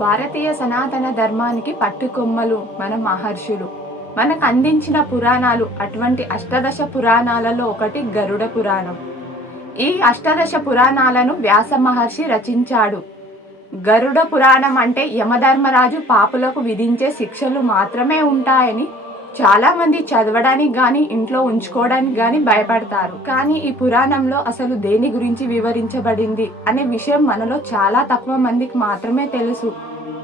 భారతీయ సనాతన ధర్మానికి పట్టుకొమ్మలు మన మహర్షులు. మనకు అందించిన పురాణాలు, అటువంటి అష్టాదశ పురాణాలలో ఒకటి గరుడ పురాణం. ఈ అష్టాదశ పురాణాలను వ్యాస మహర్షి రచించాడు. గరుడ పురాణం అంటే యమధర్మరాజు పాపులకు విధించే శిక్షలు మాత్రమే ఉంటాయని చాలా మంది చదవడానికి గాని ఇంట్లో ఉంచుకోవడానికి గాని భయపడతారు. కానీ ఈ పురాణంలో అసలు దేని గురించి వివరించబడింది అనే విషయం మనలో చాలా తక్కువ మందికి మాత్రమే తెలుసు.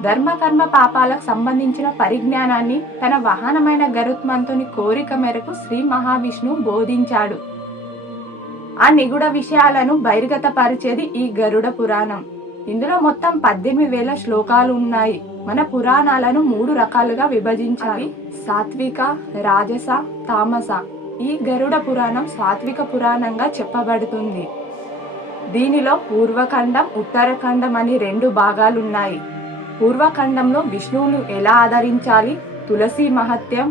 ధర్మ కర్మ పాపాలకు సంబంధించిన పరిజ్ఞానాన్ని తన వాహనమైన గరుత్మంతుని కోరిక మేరకు శ్రీ మహావిష్ణువు బోధించాడు. ఆ నిగూఢ విషయాలను బహిర్గతపరిచేది ఈ గరుడ పురాణం. ఇందులో మొత్తం 18,000 శ్లోకాలు ఉన్నాయి. మన పురాణాలను 3 రకాలుగా విభజించాలి: సాత్విక, రాజస, తామస. ఈ గరుడ పురాణం సాత్విక పురాణంగా చెప్పబడుతుంది. దీనిలో పూర్వఖండం, ఉత్తరఖండం అని 2 భాగాలున్నాయి. పూర్వఖండంలో విష్ణువును ఎలా ఆదరించాలి, తులసి మహత్యం,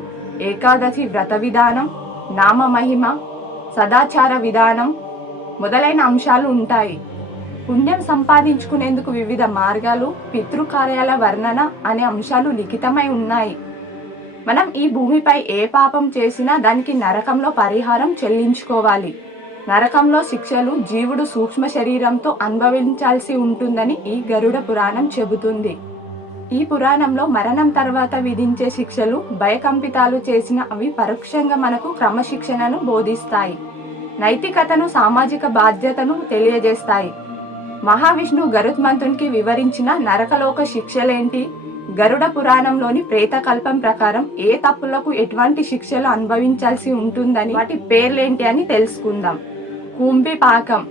ఏకాదశి వ్రత విధానం, నామ మహిమ, సదాచార విధానం మొదలైన అంశాలు ఉంటాయి. పుణ్యం సంపాదించుకునేందుకు వివిధ మార్గాలు, పితృకార్యాల వర్ణన అనే అంశాలు లిఖితమై ఉన్నాయి. మనం ఈ భూమిపై ఏ పాపం చేసినా దానికి నరకంలో పరిహారం చెల్లించుకోవాలి. నరకంలో శిక్షలు జీవుడు సూక్ష్మ శరీరంతో అనుభవించాల్సి ఉంటుందని ఈ గరుడ పురాణం చెబుతుంది. ఈ పురాణంలో మరణం తర్వాత విధించే శిక్షలు భయకంపితాలు చేసిన అవి పరోక్షంగా మనకు క్రమశిక్షణను బోధిస్తాయి, నైతికతను, సామాజిక బాధ్యతను తెలియజేస్తాయి. మహావిష్ణు గరుత్మంతునికి వివరించిన నరకలోక శిక్షలేంటి, గరుడ పురాణంలోని ప్రేతకల్పం ప్రకారం ఏ తప్పులకు ఎటువంటి శిక్షలు అనుభవించాల్సి ఉంటుందని, వాటి పేర్లేంటి అని తెలుసుకుందాం. కుంభిపాకం.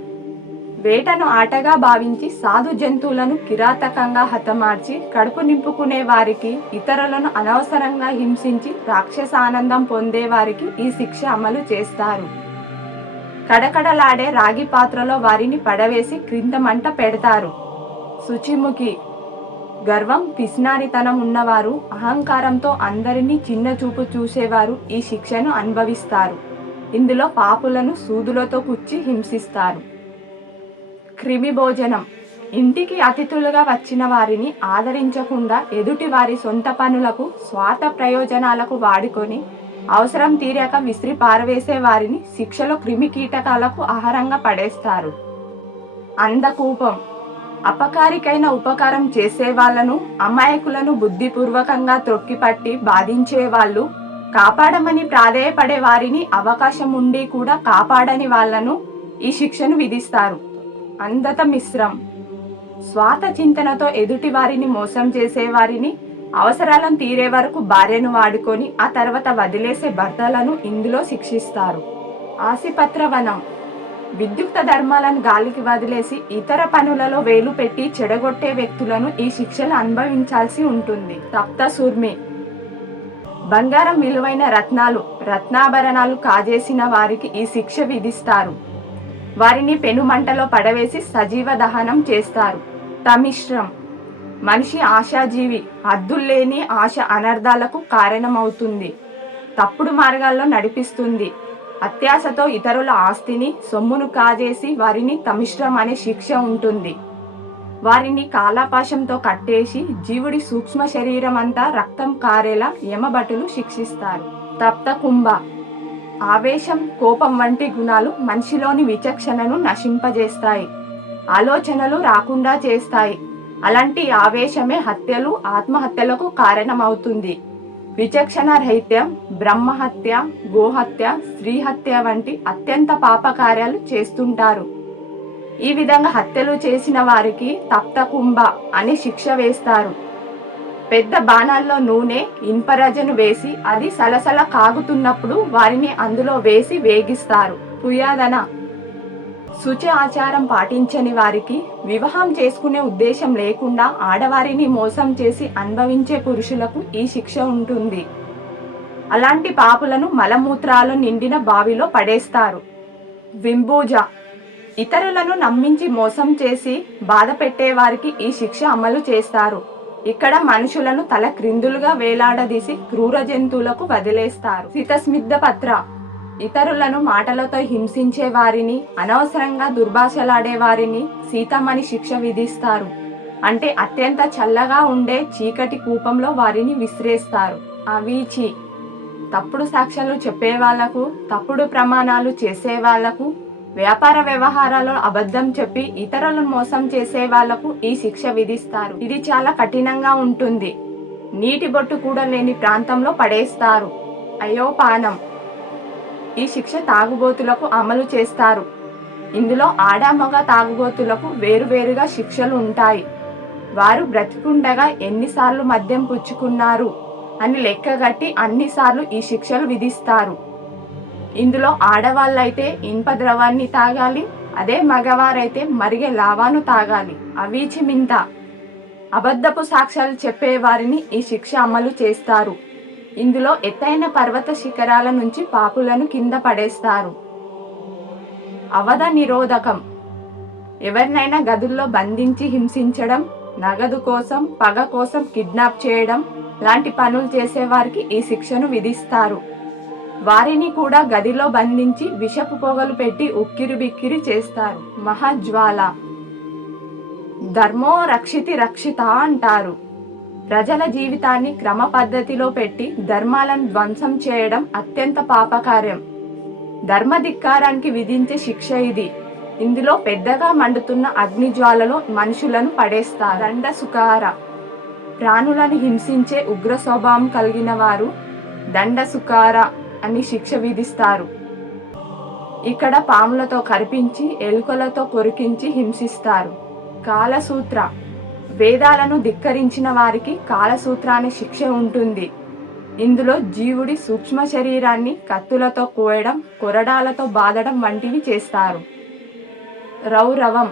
వేటను ఆటగా భావించి సాధు జంతువులను కిరాతకంగా హతమార్చి కడుపు నింపుకునే వారికి, ఇతరులను అనవసరంగా హింసించి రాక్షసానందం పొందే వారికి ఈ శిక్ష అమలు చేస్తారు. కడకడలాడే రాగి పాత్రలో వారిని పడవేసి క్రింద మంట పెడతారు. శుచిముఖి. గర్వం, పిసినారితనం ఉన్నవారు, అహంకారంతో అందరినీ చిన్న చూపు చూసేవారు ఈ శిక్షను అనుభవిస్తారు. ఇందులో పాపులను సూదులతో కుచ్చి హింసిస్తారు. క్రిమి భోజనం. ఇంటికి అతిథులుగా వచ్చిన వారిని ఆదరించకుండా ఎదుటి వారి సొంత పనులకు, స్వార్థ ప్రయోజనాలకు వాడుకొని అవసరం తీరాక విసిరి పారవేసే వారిని శిక్షలో క్రిమి కీటకాలకు ఆహారంగా పడేస్తారు. అంధకూపం. అపకారికైన ఉపకారం చేసే వాళ్లను, అమాయకులను బుద్ధిపూర్వకంగా త్రొక్కిపట్టి బాధించే వాళ్ళు, కాపాడమని ప్రాధేయపడే వారిని అవకాశం ఉండి కూడా కాపాడని వాళ్లను ఈ శిక్షను విధిస్తారు. అంధత మిశ్రం. స్వార్థ చింతనతో ఎదుటి వారిని మోసం చేసే వారిని, అవసరాలను తీరే వరకు భార్యను వాడుకొని ఆ తర్వాత వదిలేసే భర్తలను ఇందులో శిక్షిస్తారు. ఆసిపత్రవనం. విద్యుక్త ధర్మాలను గాలికి వదిలేసి ఇతర పనులలో వేలు పెట్టి చెడగొట్టే వ్యక్తులను ఈ శిక్షలు అనుభవించాల్సి ఉంటుంది. తప్తసూర్మి. బంగారం, విలువైన రత్నాలు, రత్నాభరణాలు కాజేసిన వారికి ఈ శిక్ష విధిస్తారు. వారిని పెనుమంటలో పడవేసి సజీవ దహనం చేస్తారు. తమిశ్రం. మనిషి ఆశాజీవి. హద్దుల్లేని ఆశ అనర్థాలకు కారణమవుతుంది, తప్పుడు మార్గాల్లో నడిపిస్తుంది. అత్యాశతో ఇతరుల ఆస్తిని, సొమ్మును కాజేసి వారిని తమిశ్రం అనే శిక్ష ఉంటుంది. వారిని కాలాపాశంతో కట్టేసి జీవుడి సూక్ష్మ శరీరం అంతా రక్తం కారేలా యమభటులు శిక్షిస్తారు. తప్త కుంభ. ఆవేశం, కోపం వంటి గుణాలు మనిషిలోని విచక్షణను నశింపజేస్తాయి, ఆలోచనలు రాకుండా చేస్తాయి. అలాంటి ఆవేశమే హత్యలు, ఆత్మహత్యలకు కారణమవుతుంది. విచక్షణ రహిత్యం, బ్రహ్మహత్య, గోహత్య, స్త్రీహత్య వంటి అత్యంత పాపకార్యాలు చేస్తుంటారు. ఈ విధంగా హత్యలు చేసిన వారికి తప్తకుంభ అని శిక్ష వేస్తారు. పెద్ద బాణాల్లో నూనె, ఇనుపరజను వేసి అది సలసల కాగుతున్నప్పుడు వారిని అందులో వేసి వేగిస్తారు. పుయాదన. శుచి ఆచారం పాటించని వారికి, వివాహం చేసుకునే ఉద్దేశం లేకుండా ఆడవారిని మోసం చేసి అనుభవించే పురుషులకు ఈ శిక్ష ఉంటుంది. అలాంటి పాపులను మలమూత్రాలు నిండిన బావిలో పడేస్తారు. వింబూజ. ఇతరులను నమ్మించి మోసం చేసి బాధ పెట్టే వారికి ఈ శిక్ష అమలు చేస్తారు. ఇక్కడ మనుషులను తల క్రిందులుగా వేలాడదీసి క్రూర జంతువులకు వదిలేస్తారు. శితస్మిద్ధ పత్ర. ఇతరులను మాటలతో హింసించే వారిని, అనవసరంగా దుర్భాషలాడే వారిని సీతమ్మని శిక్ష విధిస్తారు. అంటే అత్యంత చల్లగా ఉండే చీకటి కూపంలో వారిని విసిరేస్తారు. అవీచి తప్పుడు సాక్ష్యాలు చెప్పే వాళ్లకు, తప్పుడు ప్రమాణాలు చేసే వాళ్లకు, వ్యాపార వ్యవహారాల్లో అబద్ధం చెప్పి ఇతరులను మోసం చేసే వాళ్లకు ఈ శిక్ష విధిస్తారు. ఇది చాలా కఠినంగా ఉంటుంది. నీటి బొట్టు కూడా లేని ప్రాంతంలో పడేస్తారు. అయోపానం ఈ శిక్ష తాగుబోతులకు అమలు చేస్తారు. ఇందులో ఆడామగ తాగుబోతులకు వేరువేరుగా శిక్షలు ఉంటాయి. వారు బ్రతికుండగా ఎన్నిసార్లు మద్యం పుచ్చుకున్నారు అని లెక్కగట్టి అన్నిసార్లు ఈ శిక్షలు విధిస్తారు. ఇందులో ఆడవాళ్ళైతే ఇనుప ద్రవాన్ని తాగాలి, అదే మగవారైతే మరిగే లావాను తాగాలి. అవీచి మింత అబద్ధపు సాక్ష్యాలు చెప్పే వారిని ఈ శిక్ష అమలు చేస్తారు. ఇందులో ఎత్తైన పర్వత శిఖరాల నుంచి పాపులను కింద పడేస్తారు. అవధ నిరోధకం ఎవరినైనా గదుల్లో బంధించి హింసించడం, నగదు కోసం, పగ కోసం కిడ్నాప్ చేయడం లాంటి పనులు చేసేవారికి ఈ శిక్షను విధిస్తారు. వారిని కూడా గదిలో బంధించి విషపు పొగలు పెట్టి ఉక్కిరి బిక్కిరి చేస్తారు. మహాజ్వాల ధర్మో రక్షితి రక్షిత అంటారు. ప్రజల జీవితాన్ని క్రమ పద్ధతిలో పెట్టి ధర్మాలను ధ్వంసం చేయడం అత్యంత పాపకార్యం. ధర్మధిక్కారానికి విధించే శిక్ష ఇది. ఇందులో పెద్దగా మండుతున్న అగ్నిజ్వాలలో మనుషులను పడేస్తారు. దండ సుకార ప్రాణులను హింసించే ఉగ్ర స్వభావం కలిగిన వారు దండ సుకార అని శిక్ష విధిస్తారు. ఇక్కడ పాములతో కరిపించి, ఎలుకలతో కొరికించి హింసిస్తారు. కాలసూత్ర వేదాలను ధిక్కరించిన వారికి కాలసూత్ర అనే శిక్ష ఉంటుంది. ఇందులో జీవుడి సూక్ష్మ శరీరాన్ని కత్తులతో కోయడం, కొరడాలతో బాదడం వంటివి చేస్తారు. రౌరవం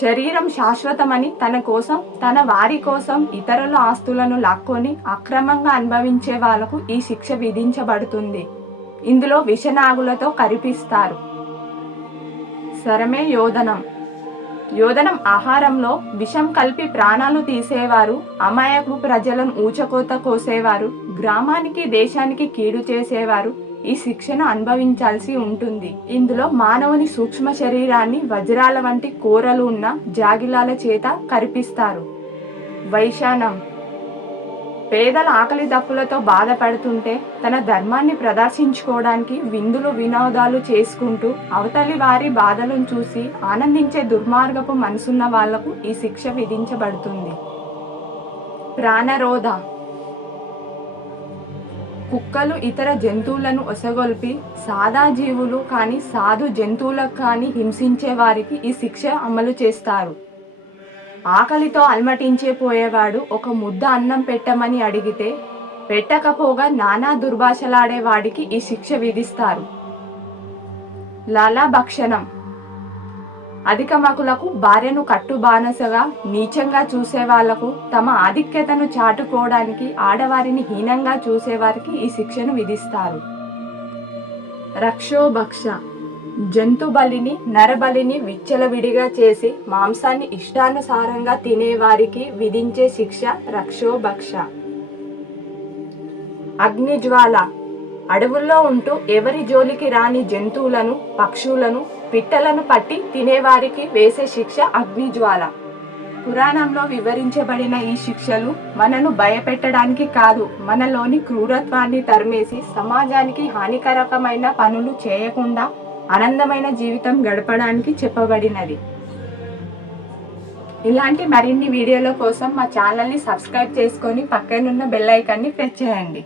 శరీరం శాశ్వతమని తన కోసం, తన వారి కోసం ఇతరుల ఆస్తులను లాక్కొని అక్రమంగా అనుభవించే వాళ్లకు ఈ శిక్ష విధించబడుతుంది. ఇందులో విషనాగులతో కరిపిస్తారు. సరమే యోధనం యోధనం ఆహారంలో విషం కలిపి ప్రాణాలు తీసేవారు, అమాయకు ప్రజలను ఊచకోత కోసేవారు, గ్రామానికి దేశానికి కీడు చేసేవారు ఈ శిక్షను అనుభవించాల్సి ఉంటుంది. ఇందులో మానవుని సూక్ష్మ శరీరాన్ని వజ్రాల వంటి కూరలు ఉన్న జాగిలాల చేత కరిపిస్తారు. వైశానం పేదల ఆకలి దప్పులతో బాధపడుతుంటే తన ధర్మాన్ని ప్రదర్శించుకోవడానికి విందులు వినోదాలు చేసుకుంటూ అవతలి వారి బాధలను చూసి ఆనందించే దుర్మార్గపు మనసున్న వాళ్లకు ఈ శిక్ష విధించబడుతుంది. ప్రాణరోధ కుక్కలు ఇతర జంతువులను ఒసగొల్పి సాదా జీవులు కానీ సాధు జంతువులకు కానీ హింసించే వారికి ఈ శిక్ష అమలు చేస్తారు. ఆకలితో అల్మటించే పోయేవాడు ఒక ముద్ద అన్నం పెట్టమని అడిగితే పెట్టకపోగా నానా దుర్భాషలాడే వాడికి ఈ శిక్ష విధిస్తారు. లాలాభక్షణం అధికమకులకు భార్యను కట్టుబానసగా నీచంగా చూసే వాళ్లకు, తమ ఆధిక్యతను చాటుకోవడానికి ఆడవారిని హీనంగా చూసేవారికి ఈ శిక్షను విధిస్తారు. రక్షోభక్ష జంతు బలిని, నరబలిని విచ్చలవిడిగా చేసి మాంసాన్ని ఇష్టానుసారంగా తినేవారికి విధించే శిక్ష రక్షోభక్ష. అగ్నిజ్వాల అడవుల్లో ఉంటూ ఎవరి జోలికి రాని జంతువులను, పక్షులను, పిట్టలను పట్టి తినేవారికి వేసే శిక్ష అగ్నిజ్వాల. పురాణంలో వివరించబడిన ఈ శిక్షలు మనను భయపెట్టడానికి కాదు, మనలోని క్రూరత్వాన్ని తరిమేసి సమాజానికి హానికరకమైన పనులు చేయకుండా ఆనందమైన జీవితం గడపడానికి చెప్పబడినది. ఇలాంటి మరిన్ని వీడియోల కోసం మా ఛానల్ని సబ్స్క్రైబ్ చేసుకొని పక్కనున్న బెల్ ఐకాన్ని ప్రెస్ చేయండి.